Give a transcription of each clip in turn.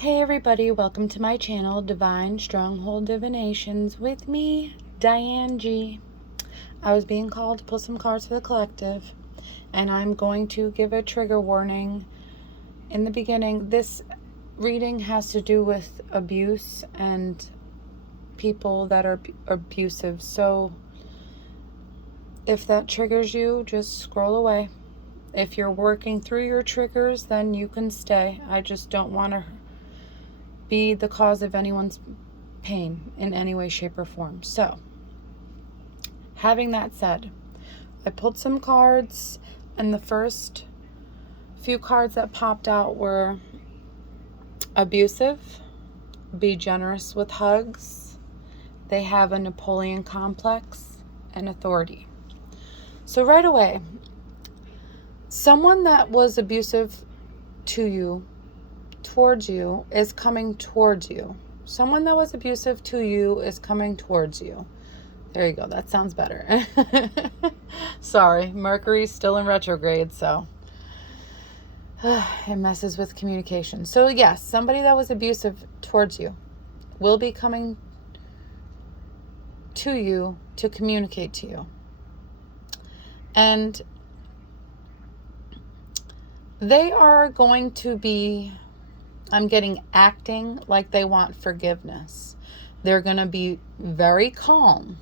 Hey everybody, welcome to my channel, Divine Stronghold Divinations, with me, Diane G. I was being called to pull some cards for the collective, and I'm going to give a trigger warning in the beginning. This reading has to do with abuse and people that are abusive, so if that triggers you, just scroll away. If you're working through your triggers, then you can stay. I just don't want to be the cause of anyone's pain in any way, shape, or form. So, having that said, I pulled some cards, and the first few cards that popped out were abusive, be generous with hugs, they have a Napoleon complex, and authority. So right away, someone that was abusive to you, towards you, is coming towards you. Someone that was abusive to you is coming towards you. There you go. That sounds better. Sorry, Mercury's still in retrograde, so it messes with communication. So yes, somebody that was abusive towards you will be coming to you to communicate to you. And they are going to be, I'm getting, acting like they want forgiveness. They're going to be very calm.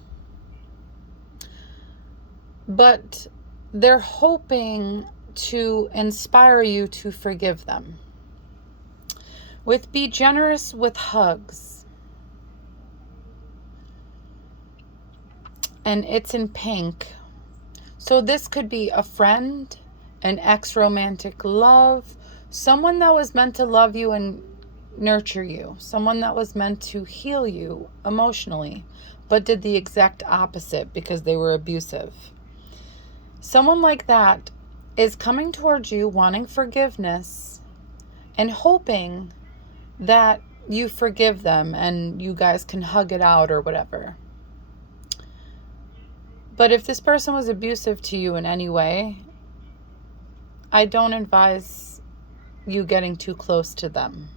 But they're hoping to inspire you to forgive them. With be generous with hugs. And it's in pink. So this could be a friend, an ex-romantic love, someone that was meant to love you and nurture you. Someone that was meant to heal you emotionally, but did the exact opposite because they were abusive. Someone like that is coming towards you wanting forgiveness and hoping that you forgive them and you guys can hug it out or whatever. But if this person was abusive to you in any way, I don't advise you getting too close to them.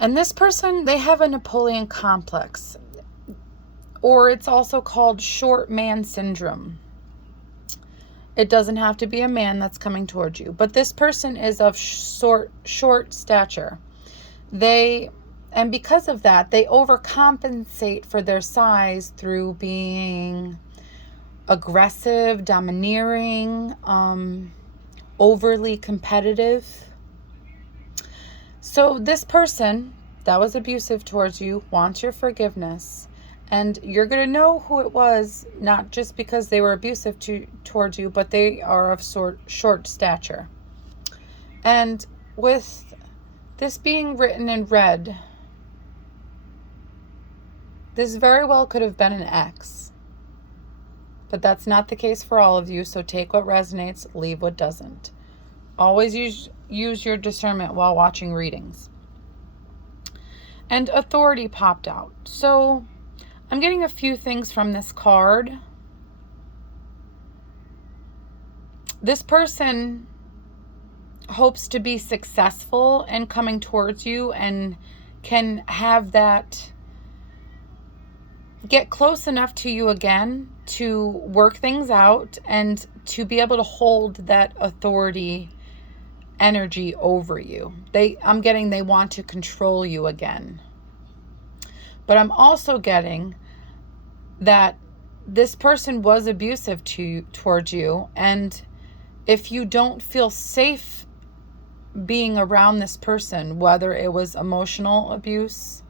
And this person, they have a Napoleon complex, or it's also called short man syndrome. It doesn't have to be a man that's coming towards you, but this person is of short stature. And because of that, they overcompensate for their size through being aggressive, domineering, overly competitive. So this person that was abusive towards you wants your forgiveness, and you're going to know who it was, not just because they were abusive towards you, but they are of short stature. And with this being written in red, this very well could have been an ex. But that's not the case for all of you, so take what resonates, leave what doesn't. Always use your discernment while watching readings. And authority popped out. So I'm getting a few things from this card. This person hopes to be successful in coming towards you and can have that, get close enough to you again to work things out and to be able to hold that authority energy over you. I'm getting they want to control you again. But I'm also getting that this person was abusive towards you, and if you don't feel safe being around this person, whether it was emotional abuse,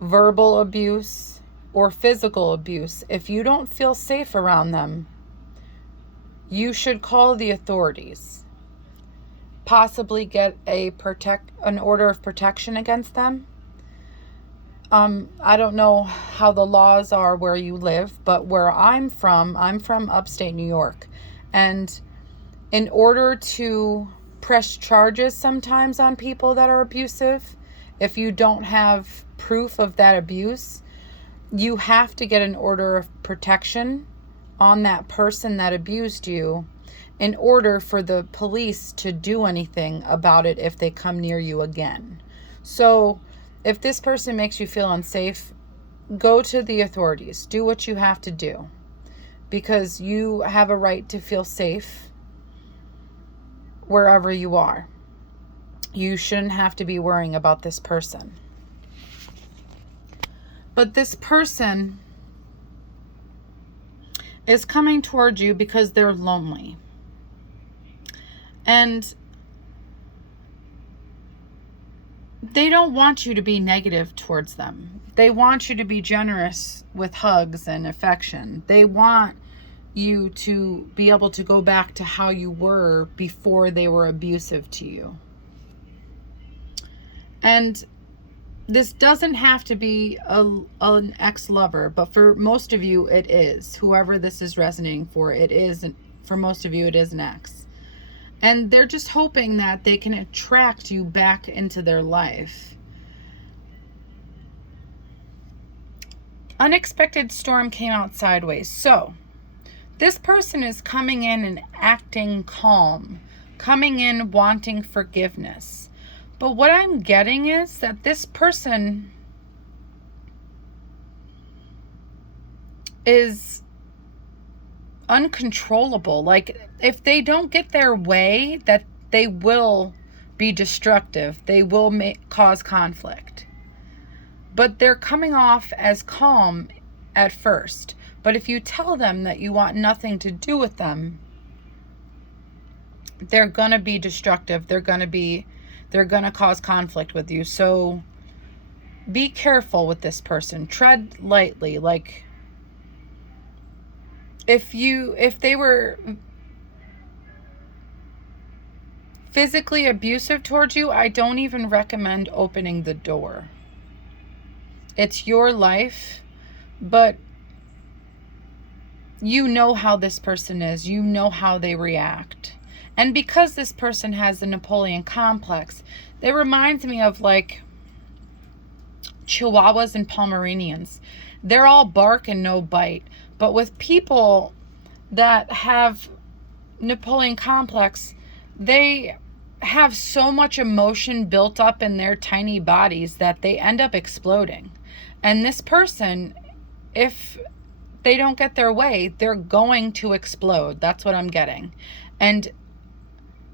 verbal abuse, or physical abuse, if you don't feel safe around them, you should call the authorities. Possibly get an order of protection against them. I don't know how the laws are where you live, but where I'm from upstate New York. And in order to press charges sometimes on people that are abusive, if you don't have proof of that abuse, you have to get an order of protection on that person that abused you, in order for the police to do anything about it if they come near you again. So if this person makes you feel unsafe, go to the authorities. Do what you have to do, because you have a right to feel safe wherever you are. You shouldn't have to be worrying about this person. But this person is coming towards you because they're lonely. And they don't want you to be negative towards them. They want you to be generous with hugs and affection. They want you to be able to go back to how you were before they were abusive to you. And this doesn't have to be an ex-lover, but for most of you it is. Whoever this is resonating for, it is. For most of you, it is an ex. And they're just hoping that they can attract you back into their life. Unexpected storm came out sideways. So this person is coming in and acting calm, coming in wanting forgiveness. But what I'm getting is that this person is uncontrollable. Like, if they don't get their way, that they will be destructive. They will cause conflict. But they're coming off as calm at first. But if you tell them that you want nothing to do with them, they're going to be destructive. They're going to cause conflict with you. So be careful with this person. Tread lightly. Like, if they were physically abusive towards you, I don't even recommend opening the door. It's your life, but you know how this person is. You know how they react. And because this person has the Napoleon complex, it reminds me of like Chihuahuas and Pomeranians. They're all bark and no bite. But with people that have Napoleon complex, they have so much emotion built up in their tiny bodies that they end up exploding. And this person, if they don't get their way, they're going to explode. That's what I'm getting. And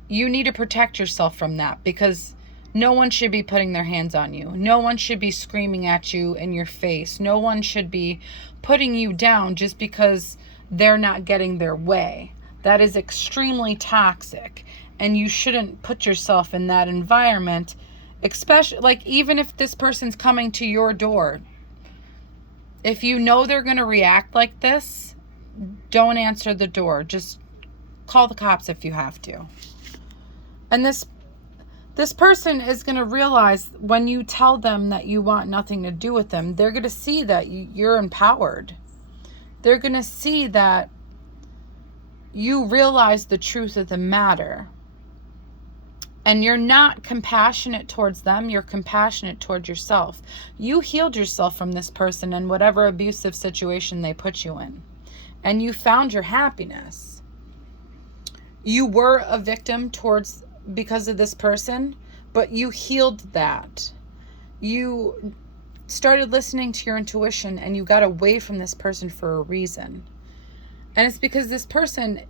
you need to protect yourself from that, because no one should be putting their hands on you. No one should be screaming at you in your face. No one should be putting you down just because they're not getting their way. That is extremely toxic, and you shouldn't put yourself in that environment, especially, like, even if this person's coming to your door. If you know they're going to react like this, don't answer the door. Just call the cops if you have to. And this person is going to realize when you tell them that you want nothing to do with them, they're going to see that you're empowered. They're going to see that you realize the truth of the matter. And you're not compassionate towards them. You're compassionate towards yourself. You healed yourself from this person and whatever abusive situation they put you in. And you found your happiness. You were a victim because of this person, but you healed that. You started listening to your intuition and you got away from this person for a reason. And it's because this person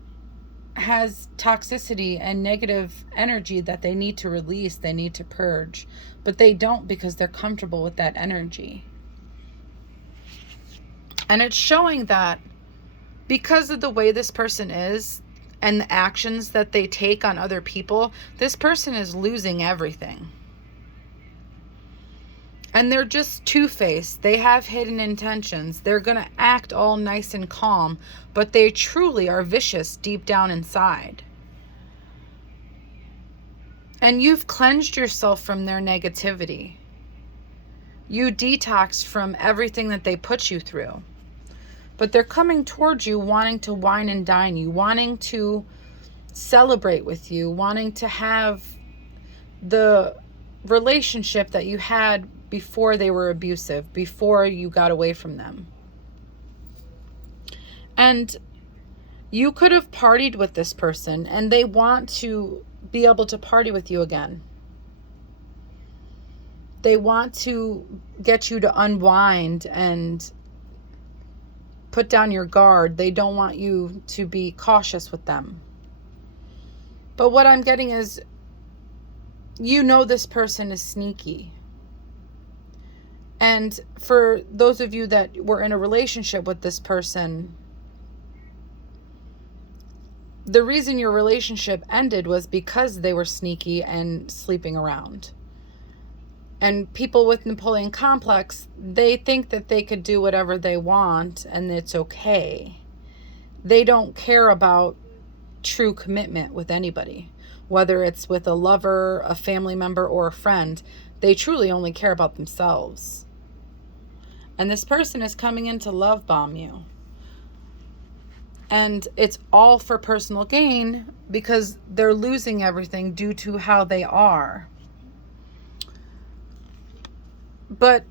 has toxicity and negative energy that they need to release, they need to purge, but they don't because they're comfortable with that energy. And it's showing that because of the way this person is and the actions that they take on other people, this person is losing everything. And they're just two-faced. They have hidden intentions. They're going to act all nice and calm, but they truly are vicious deep down inside. And you've cleansed yourself from their negativity. You detoxed from everything that they put you through. But they're coming towards you wanting to wine and dine you, wanting to celebrate with you, wanting to have the relationship that you had before they were abusive, before you got away from them. And You could have partied with this person and they want to be able to party with you again. They want to get you to unwind and put down your guard. They don't want you to be cautious with them. But what I'm getting is, you know, this person is sneaky. And for those of you that were in a relationship with this person, the reason your relationship ended was because they were sneaky and sleeping around. And people with Napoleon complex, they think that they could do whatever they want and it's okay. They don't care about true commitment with anybody, whether it's with a lover, a family member, or a friend. They truly only care about themselves. And this person is coming in to love bomb you. And it's all for personal gain because they're losing everything due to how they are. But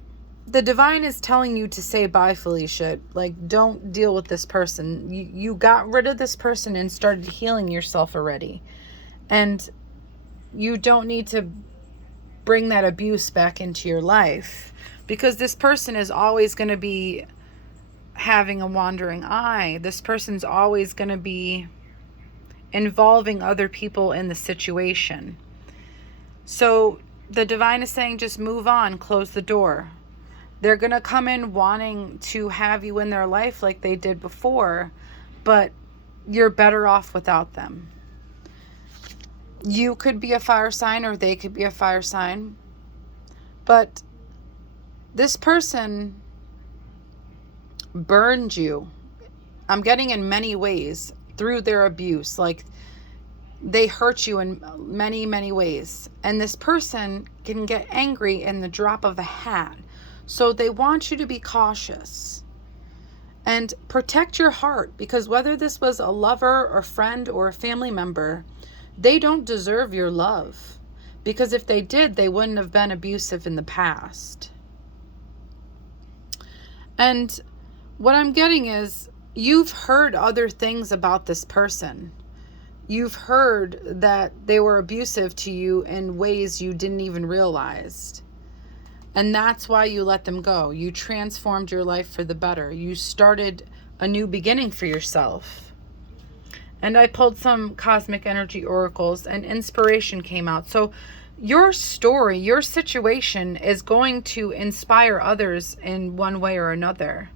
the divine is telling you to say bye, Felicia. Like, don't deal with this person. You got rid of this person and started healing yourself already. And you don't need to bring that abuse back into your life, because this person is always going to be having a wandering eye. This person's always going to be involving other people in the situation. So the divine is saying, just move on, close the door. They're going to come in wanting to have you in their life like they did before, but you're better off without them. You could be a fire sign or they could be a fire sign, but this person burned you. I'm getting in many ways through their abuse. Like, they hurt you in many, many ways. And this person can get angry in the drop of a hat. So they want you to be cautious and protect your heart, because whether this was a lover or friend or a family member, they don't deserve your love, because if they did, they wouldn't have been abusive in the past. And what I'm getting is, you've heard other things about this person. You've heard that they were abusive to you in ways you didn't even realize. And that's why you let them go. You transformed your life for the better. You started a new beginning for yourself. And I pulled some cosmic energy oracles and inspiration came out. So your story, your situation is going to inspire others in one way or another.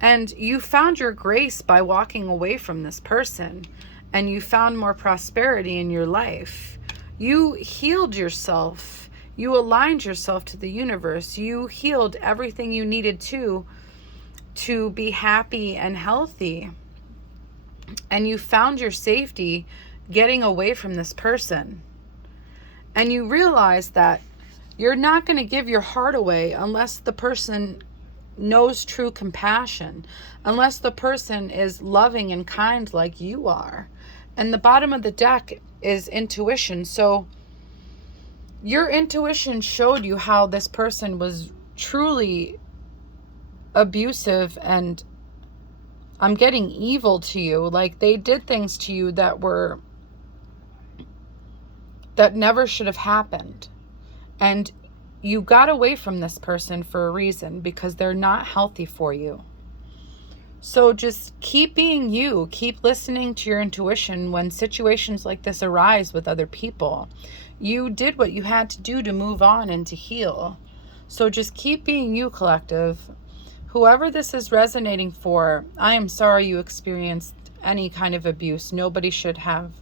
And you found your grace by walking away from this person. And you found more prosperity in your life. You healed yourself. You aligned yourself to the universe. You healed everything you needed to be happy and healthy. And you found your safety getting away from this person. And you realize that you're not going to give your heart away unless the person knows true compassion, unless the person is loving and kind like you are. And the bottom of the deck is intuition. So your intuition showed you how this person was truly abusive and, I'm getting, evil to you. Like, they did things to you that never should have happened. And you got away from this person for a reason, because they're not healthy for you. So just keep being you. Keep listening to your intuition when situations like this arise with other people. You did what you had to do to move on and to heal. So just keep being you, collective. Whoever this is resonating for, I am sorry you experienced any kind of abuse. Nobody should have.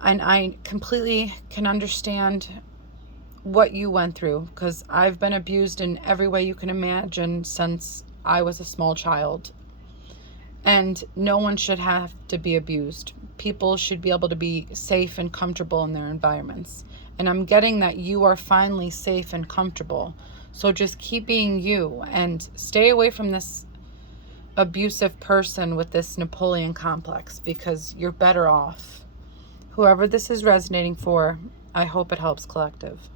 And I completely can understand what you went through, because I've been abused in every way you can imagine since I was a small child. And no one should have to be abused. People should be able to be safe and comfortable in their environments. And I'm getting that you are finally safe and comfortable. So just keep being you and stay away from this abusive person with this Napoleon complex, because you're better off. Whoever this is resonating for, I hope it helps, collective.